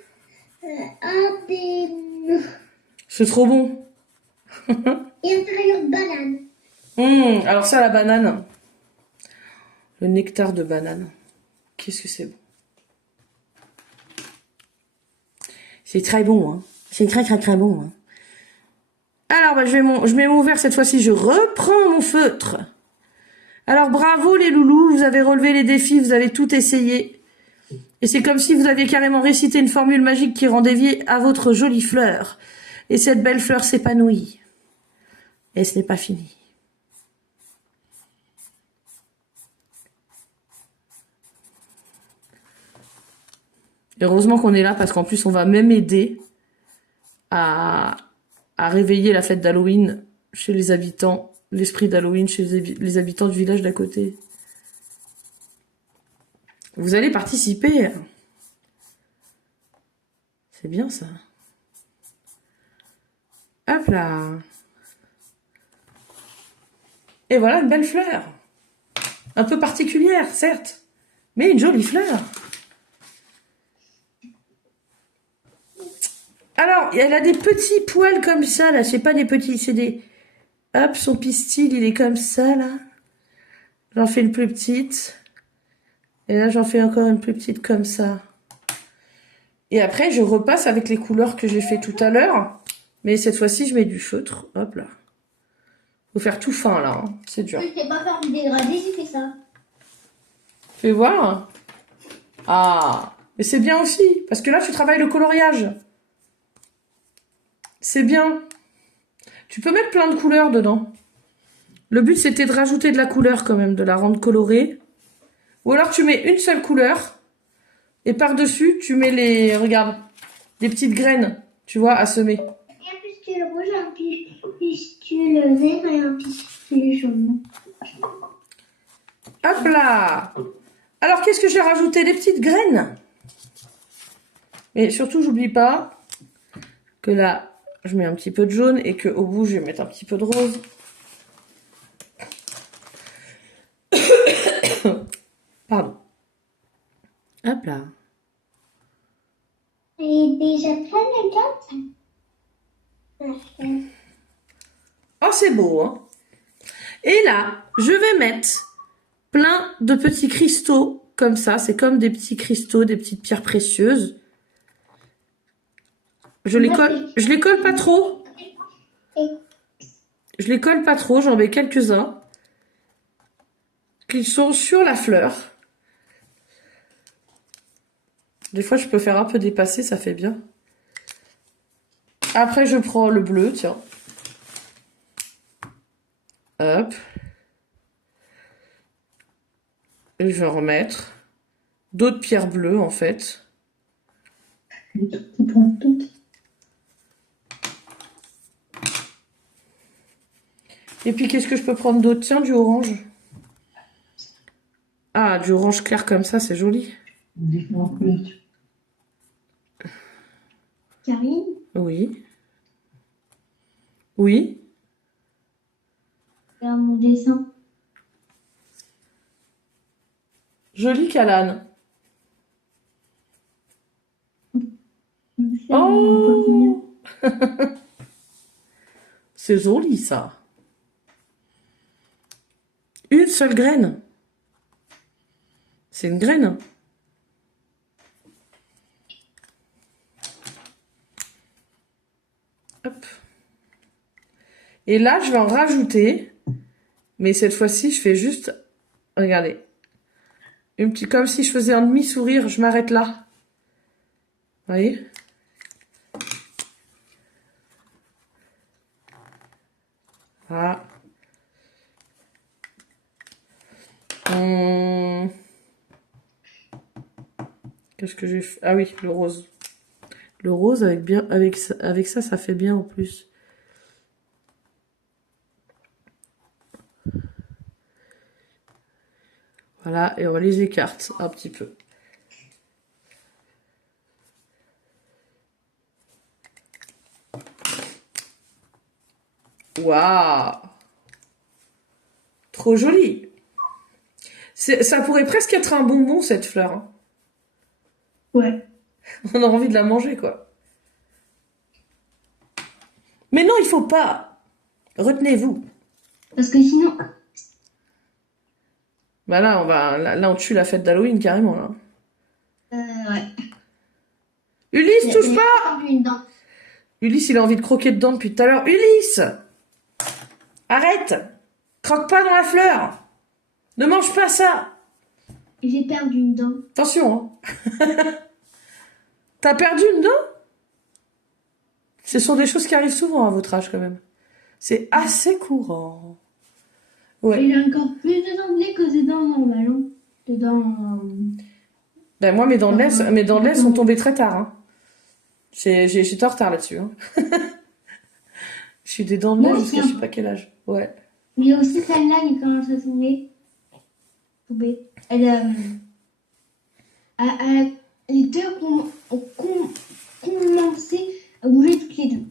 ADN. C'est trop bon. Et intérieur banane. Alors ça, la banane. Le nectar de banane. Qu'est-ce que c'est bon. C'est très bon, hein. C'est très bon, hein. Alors, bah, je mets mon verre cette fois-ci. Je reprends mon feutre. Alors, bravo les loulous. Vous avez relevé les défis. Vous avez tout essayé. Et c'est comme si vous aviez carrément récité une formule magique qui rendait vie à votre jolie fleur. Et cette belle fleur s'épanouit. Et ce n'est pas fini. Heureusement qu'on est là parce qu'en plus on va même aider à réveiller la fête d'Halloween chez les habitants, l'esprit d'Halloween chez les habitants du village d'à côté. Vous allez participer. C'est bien ça. Hop là. Et voilà une belle fleur. Un peu particulière, certes, mais une jolie fleur. Alors, elle a des petits poils comme ça, là. C'est pas des petits, c'est des... Hop, son pistil, il est comme ça, là. J'en fais une plus petite. Et là, j'en fais encore une plus petite comme ça. Et après, je repasse avec les couleurs que j'ai fait tout à l'heure. Mais cette fois-ci, je mets du feutre. Hop là. Faut faire tout fin, là. Hein. C'est dur. Je sais pas faire du dégradé, j'ai fait ça. Fais voir. Ah, mais c'est bien aussi. Parce que là, tu travailles le coloriage. C'est bien. Tu peux mettre plein de couleurs dedans. Le but, c'était de rajouter de la couleur quand même, de la rendre colorée. Ou alors, tu mets une seule couleur. Et par-dessus, tu mets les... Regarde. Des petites graines, tu vois, à semer. Un pistil rouge, un pistil vert et un pistil jaune. Hop là. Alors, qu'est-ce que j'ai rajouté? Des petites graines. Et surtout, j'oublie pas que là, je mets un petit peu de jaune et qu'au bout, je vais mettre un petit peu de rose. Pardon. Hop là. Elle est déjà très élégante. Oh, c'est beau, hein. Et là, je vais mettre plein de petits cristaux comme ça. C'est comme des petits cristaux, des petites pierres précieuses. Je les colle pas trop. Je les colle pas trop, j'en mets quelques-uns. Qui sont sur la fleur. Des fois, je peux faire un peu dépasser, ça fait bien. Après, je prends le bleu, tiens. Hop. Et je vais en remettre d'autres pierres bleues, en fait. Et puis, qu'est-ce que je peux prendre d'autre? Tiens, du orange. Ah, du orange clair comme ça, c'est joli. Différentes couleurs. Karine, Oui. Oui. regarde mon dessin. Joli Calane. Oh, c'est joli ça. Une seule graine. C'est une graine. Hop. Et là, je vais en rajouter. Mais cette fois-ci, je fais juste... Regardez. Une petite, comme si je faisais un demi-sourire. Je m'arrête là. Vous voyez? Voilà. Qu'est-ce que j'ai fait? Ah oui, le rose. Le rose avec ça, ça fait bien en plus. Voilà, et on les écarte un petit peu. Waouh! Trop joli. Ça pourrait presque être un bonbon, cette fleur, hein. Ouais. On a envie de la manger, quoi. Mais non, il faut pas. Retenez-vous. Parce que sinon, Bah là, on tue la fête d'Halloween, carrément, là. ouais. Ulysse, touche pas! J'ai perdu une dent. Ulysse, il a envie de croquer dedans depuis tout à l'heure. Ulysse! Arrête! Croque pas dans la fleur! Ne mange pas ça! J'ai perdu une dent. Attention, hein. T'as perdu une dent? Ce sont des choses qui arrivent souvent à votre âge, quand même. C'est assez courant. Ouais. Il a encore plus de dents de lait que des dents normales. Hein. Des dents... Ben moi, mes dents de lait sont tombées très tard, hein. J'étais en retard là-dessus, hein. Je suis des dents de lait Moi jusqu'à aussi, je sais pas quel âge. Ouais. Mais il y a aussi celle-là qui commence à tomber. Les deux ont commencé à bouger toutes les deux.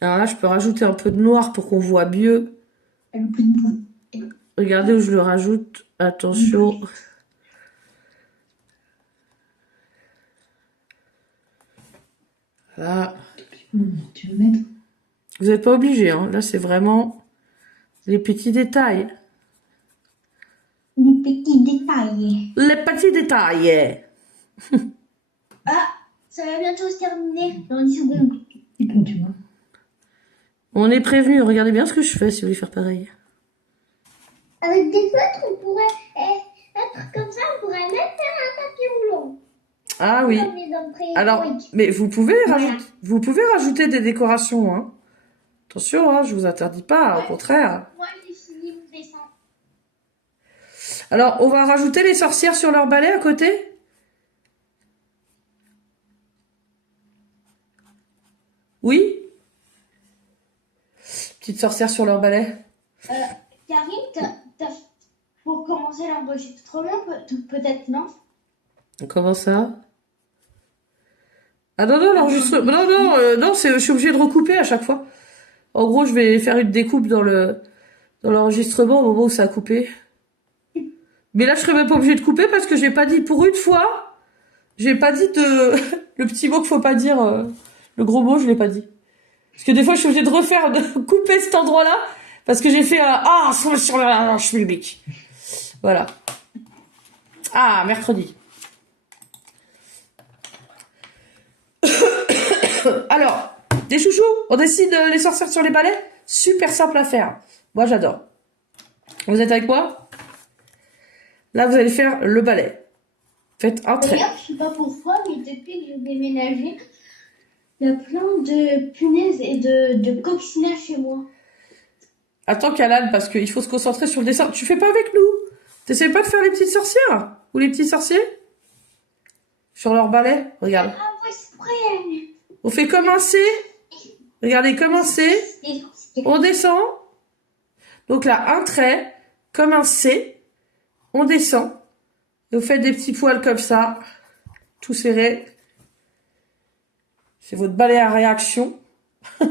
Alors là, je peux rajouter un peu de noir pour qu'on voit mieux. Elle n'a plus de bout. Regardez où je le rajoute. Attention. Là. Tu veux mettre? Vous n'êtes pas obligé, hein. Là, c'est vraiment les petits détails. Les petits détails. Les petits détails. Ah, ça va bientôt se terminer dans 10 secondes. Et bon, tu vois. On est prévenu. Regardez bien ce que je fais si vous voulez faire pareil. Avec des feutres, on pourrait être comme ça, on pourrait même faire un tapis roulant. Ah oui. Comme les hommes Alors, préhistoriques. mais vous pouvez Voilà. rajouter des décorations, hein. Attention, hein, je vous interdis pas, au contraire. Moi, j'ai fini mon dessin. Alors, on va rajouter les sorcières sur leur balai à côté. Oui? Petite sorcière sur leur balai. Karine, pour commencer l'enregistrement, peut-être non? Comment ça? Ah non, non, l'enregistrement. Non, je suis obligée de recouper à chaque fois. En gros, je vais faire une découpe dans l'enregistrement au moment où ça a coupé. Mais là, je serais même pas obligée de couper parce que j'ai pas dit, pour une fois, j'ai pas dit le petit mot qu'il faut pas dire, le gros mot, je l'ai pas dit. Parce que des fois, je suis obligée de couper cet endroit-là parce que j'ai fait sur le schmilblick. Voilà. Ah, mercredi. Alors, des chouchous, on dessine les sorcières sur les balais. Super simple à faire. Moi, j'adore. Vous êtes avec moi? Là, vous allez faire le balai. Faites un trait. D'ailleurs, je sais pas pourquoi, mais depuis que j'ai déménagé, il y a plein de punaises et de coccinelles chez moi. Attends, Calan, parce qu'il faut se concentrer sur le dessin. Tu fais pas avec nous? T'essayes pas de faire les petites sorcières? Ou les petits sorciers? Sur leur balai? Regarde. Ah, ouais, c'est vrai. On fait commencer. Regardez, commencer. On descend. Donc là, un trait, comme un C. On descend. Et vous faites des petits poils comme ça. Tout serré. C'est votre balai à réaction. Ça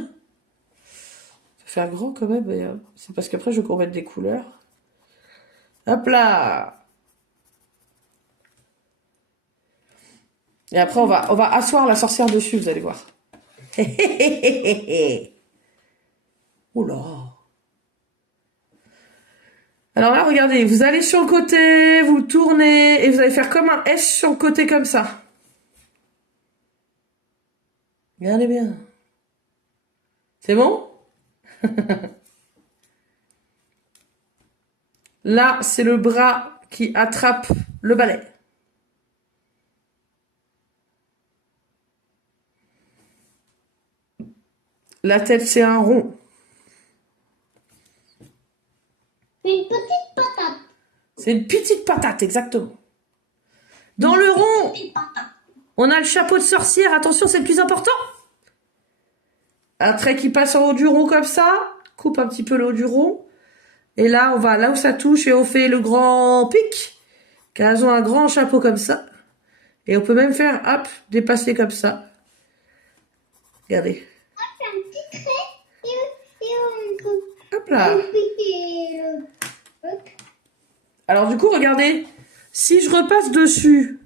fait un grand quand même. Mais, c'est parce qu'après, je vais qu'on mette des couleurs. Hop là. Et après, on va asseoir la sorcière dessus, vous allez voir. Oula. Alors là, regardez, vous allez sur le côté, vous tournez, et vous allez faire comme un S sur le côté comme ça. Regardez bien. C'est bon? Là, c'est le bras qui attrape le balai. La tête, c'est un rond. Une petite patate. C'est une petite patate, exactement. Dans le rond, Petite patate. on a le chapeau de sorcière. Attention, c'est le plus important. Un trait qui passe en haut du rond comme ça. Coupe un petit peu le haut du rond. Et là, on va là où ça touche et on fait le grand pic. Car elles ont un grand chapeau comme ça. Et on peut même faire, hop, dépasser comme ça. Regardez. Un petit trait et Hop là. hop. Alors du coup, regardez. Si je repasse dessus.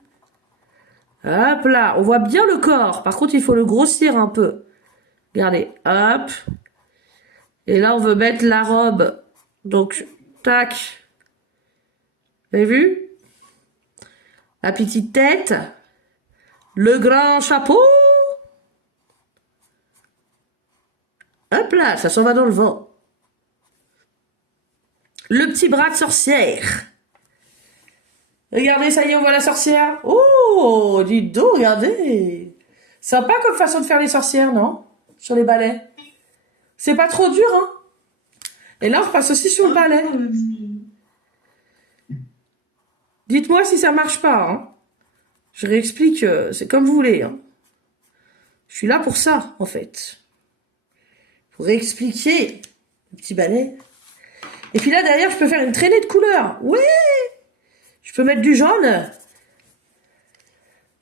Hop là. On voit bien le corps. Par contre, il faut le grossir un peu. Regardez. Hop. Et là, on veut mettre la robe. Donc, tac. Vous avez vu? La petite tête. Le grand chapeau. Hop là, ça s'en va dans le vent. Le petit bras de sorcière. Regardez, ça y est, on voit la sorcière. Oh, dis donc, regardez. Sympa comme façon de faire les sorcières, non? Sur les balais. C'est pas trop dur, hein? Et là, on repasse aussi sur le balai. Dites-moi si ça marche pas, hein. Je réexplique, c'est comme vous voulez, hein. Je suis là pour ça, en fait. Pour réexpliquer le petit balai. Et puis là, derrière, je peux faire une traînée de couleurs. Ouais! Je peux mettre du jaune.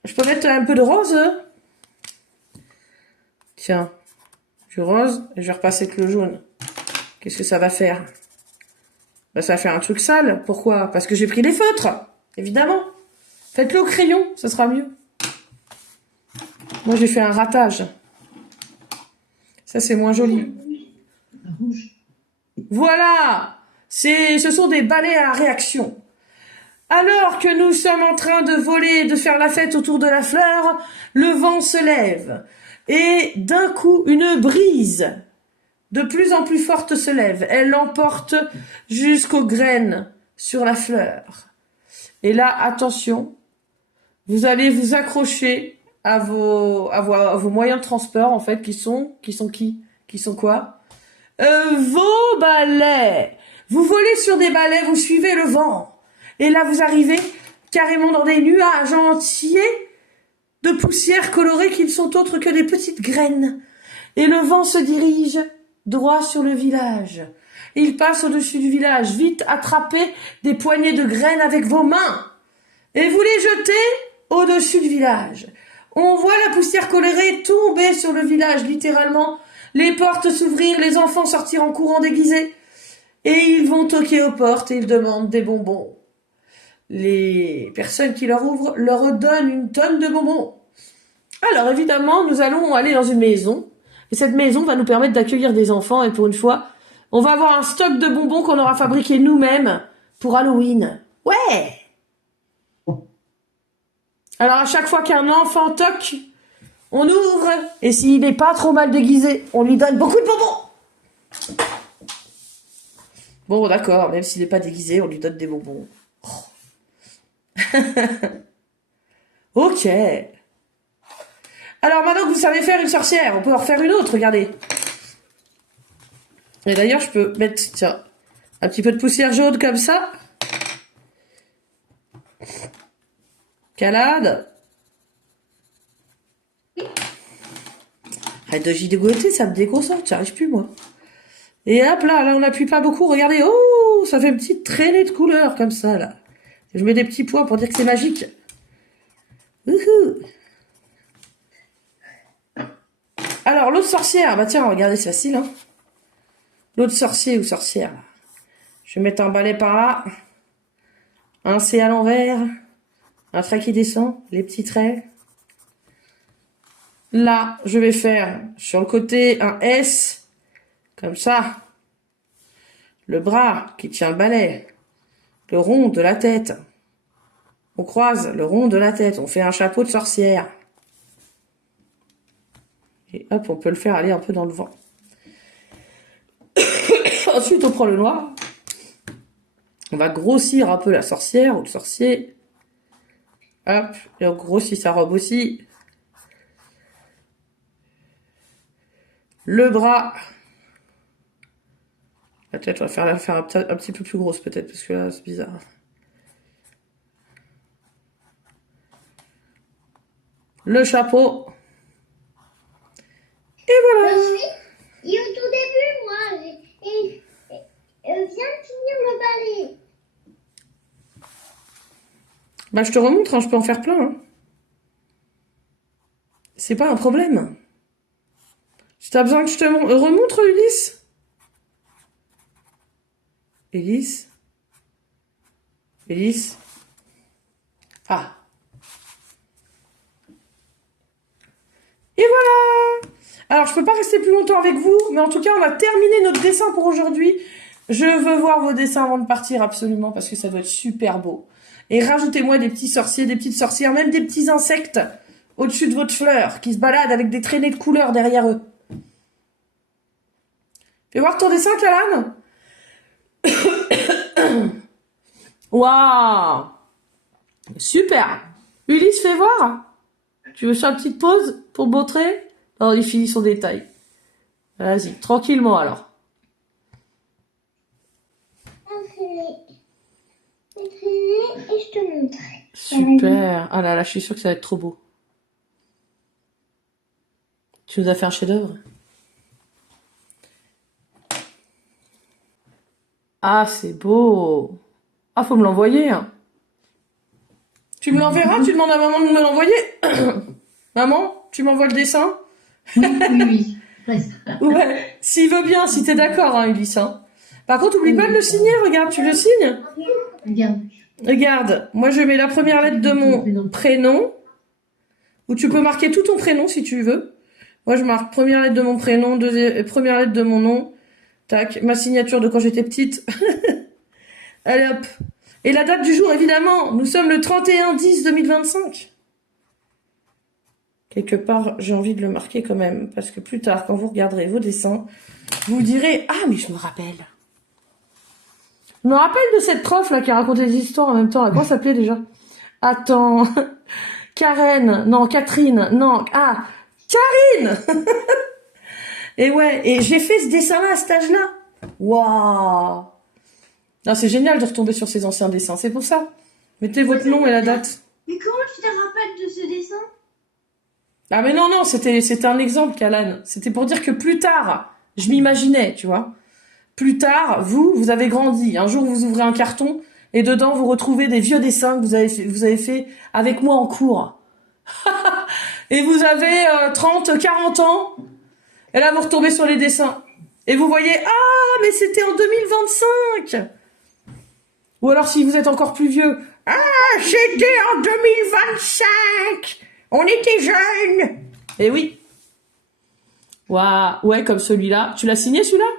Je peux mettre un peu de rose. Tiens, du rose, et je vais repasser avec le jaune. Qu'est-ce que ça va faire? Ben, ça va faire un truc sale. Pourquoi? Parce que j'ai pris des feutres, évidemment. Faites-le au crayon, ça sera mieux. Moi, j'ai fait un ratage. Ça, c'est moins joli. La rouge. Voilà! Ce sont des balais à réaction. Alors que nous sommes en train de voler, de faire la fête autour de la fleur, le vent se lève. Et d'un coup, une brise de plus en plus forte se lève. Elle l'emporte jusqu'aux graines sur la fleur. Et là, attention, vous allez vous accrocher à vos moyens de transport, en fait, qui sont quoi? Vos balais. Vous volez sur des balais, vous suivez le vent. Et là, vous arrivez carrément dans des nuages entiers de poussière colorée qui ne sont autres que des petites graines. Et le vent se dirige droit sur le village. Il passe au-dessus du village. Vite, attrapez des poignées de graines avec vos mains. Et vous les jetez au-dessus du village. On voit la poussière colorée tomber sur le village, littéralement. Les portes s'ouvrir, les enfants sortir en courant déguisés. Et ils vont toquer aux portes et ils demandent des bonbons. Les personnes qui leur ouvrent leur donnent une tonne de bonbons. Alors évidemment, nous allons aller dans une maison. Et cette maison va nous permettre d'accueillir des enfants. Et pour une fois, on va avoir un stock de bonbons qu'on aura fabriqué nous-mêmes pour Halloween. Ouais! Alors à chaque fois qu'un enfant toque, on ouvre. Et s'il n'est pas trop mal déguisé, on lui donne beaucoup de bonbons. Bon, d'accord, même s'il n'est pas déguisé, on lui donne des bonbons. Oh. Ok. Alors maintenant que vous savez faire une sorcière, on peut en refaire une autre, regardez. Et d'ailleurs, je peux mettre, tiens, un petit peu de poussière jaune comme ça. Calade. Arrête de gigoter, ça me déconcentre, j'arrive plus moi. Et hop là, on n'appuie pas beaucoup, regardez, oh, ça fait une petite traînée de couleurs comme ça là. Je mets des petits points pour dire que c'est magique. Wouhou. Alors, l'autre sorcière, bah tiens, regardez, c'est facile, hein. L'autre sorcier ou sorcière, là. Je vais mettre un balai par là. Un C à l'envers. Un trait qui descend, les petits traits. Là, je vais faire sur le côté un S, comme ça. Le bras qui tient le balai. Le rond de la tête. On croise le rond de la tête. On fait un chapeau de sorcière. Et hop, on peut le faire aller un peu dans le vent. Ensuite, on prend le noir. On va grossir un peu la sorcière ou le sorcier. Hop, et on grossit sa robe aussi. Le bras. La tête, on va faire un petit peu plus grosse peut-être, parce que là, c'est bizarre. Le chapeau. Et voilà. Et au tout début, moi, viens tout Bah, je te remontre, hein, je peux en faire plein. Hein. C'est pas un problème. Si t'as besoin que je te remontre, Ulysse. Ulysse. Ulysse. Ah. Et voilà. Alors, je peux pas rester plus longtemps avec vous, mais en tout cas, on a terminé notre dessin pour aujourd'hui. Je veux voir vos dessins avant de partir, absolument, parce que ça doit être super beau. Et rajoutez-moi des petits sorciers, des petites sorcières, même des petits insectes au-dessus de votre fleur, qui se baladent avec des traînées de couleurs derrière eux. Fais voir ton dessin, Calan. Waouh. Super. Ulysse, fais voir. Tu veux faire une petite pause pour montrer? Alors, il finit son détail. Vas-y, tranquillement alors. Et je te montre. Super. Ah là là, je suis sûre que ça va être trop beau. Tu nous as fait un chef-d'œuvre. Ah, c'est beau. Ah, faut me l'envoyer. Hein. Tu me l'enverras? Tu demandes à maman de me l'envoyer? Maman, tu m'envoies le dessin? Oui. Reste. Ouais, s'il veut bien, si t'es d'accord, hein, Ulysse. Hein. Par contre, oublie pas de le signer, regarde, tu le signes? Regarde. Regarde, moi je mets la première lettre de mon prénom, ou tu peux marquer tout ton prénom si tu veux. Moi je marque première lettre de mon prénom, première lettre de mon nom, tac, ma signature de quand j'étais petite. Allez hop. Et la date du jour, évidemment, nous sommes le 31/10/2025. Quelque part, j'ai envie de le marquer quand même, parce que plus tard, quand vous regarderez vos dessins, vous direz « Ah, mais je me rappelle !» Je me rappelle de cette prof là qui racontait des histoires en même temps. Là. Comment ça s'appelait déjà? Attends. Karen. Non, Catherine. Non. Ah, Karine. Et ouais, et j'ai fait ce dessin-là à cet âge-là. Waouh. Non, c'est génial de retomber sur ces anciens dessins. C'est pour ça. Mettez votre nom et la date. Mais comment tu te rappelles de ce dessin? Ah mais non, non, c'était un exemple, Calan. C'était pour dire que plus tard, je m'imaginais, tu vois. Plus tard, vous avez grandi. Un jour, vous ouvrez un carton et dedans, vous retrouvez des vieux dessins que vous avez fait avec moi en cours. Et vous avez 30, 40 ans. Et là, vous retombez sur les dessins. Et vous voyez, ah, mais c'était en 2025. Ou alors, si vous êtes encore plus vieux, ah, c'était en 2025. On était jeunes. Et oui. Waouh, ouais, comme celui-là. Tu l'as signé, celui-là?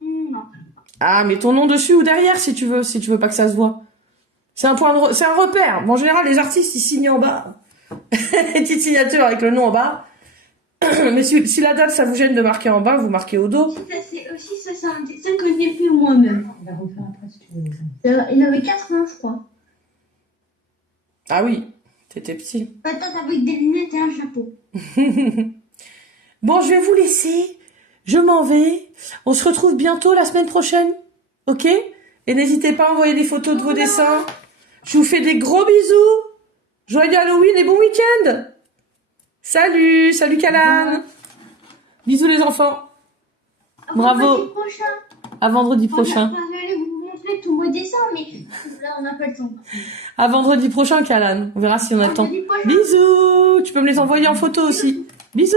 Non. Ah, mets ton nom dessus ou derrière si tu veux pas que ça se voit. C'est un c'est un repère. Bon, en général, les artistes, ils signent en bas. Une petite signature avec le nom en bas. Mais si la date, ça vous gêne de marquer en bas, vous marquez au dos. C'est aussi ça, c'est un dessin que j'ai fait moi-même. On va refaire après si tu veux. Il avait 4 ans, je crois. Ah oui, t'étais petit. Attends, avec des lunettes et un chapeau. Bon, je vais vous laisser. Je m'en vais. On se retrouve bientôt la semaine prochaine. Ok? Et n'hésitez pas à envoyer des photos de vos dessins. Je vous fais des gros bisous. Joyeux Halloween et bon week-end. Salut, salut Calan. Bisous les enfants. Bravo. Vendredi prochain. À vendredi prochain. Je vais vous montrer tous vos dessins, mais là, on n'a pas le temps. À vendredi prochain, Calan. On verra si on a le temps. Vendredi prochain. Bisous. Tu peux me les envoyer en photo aussi. Bisous.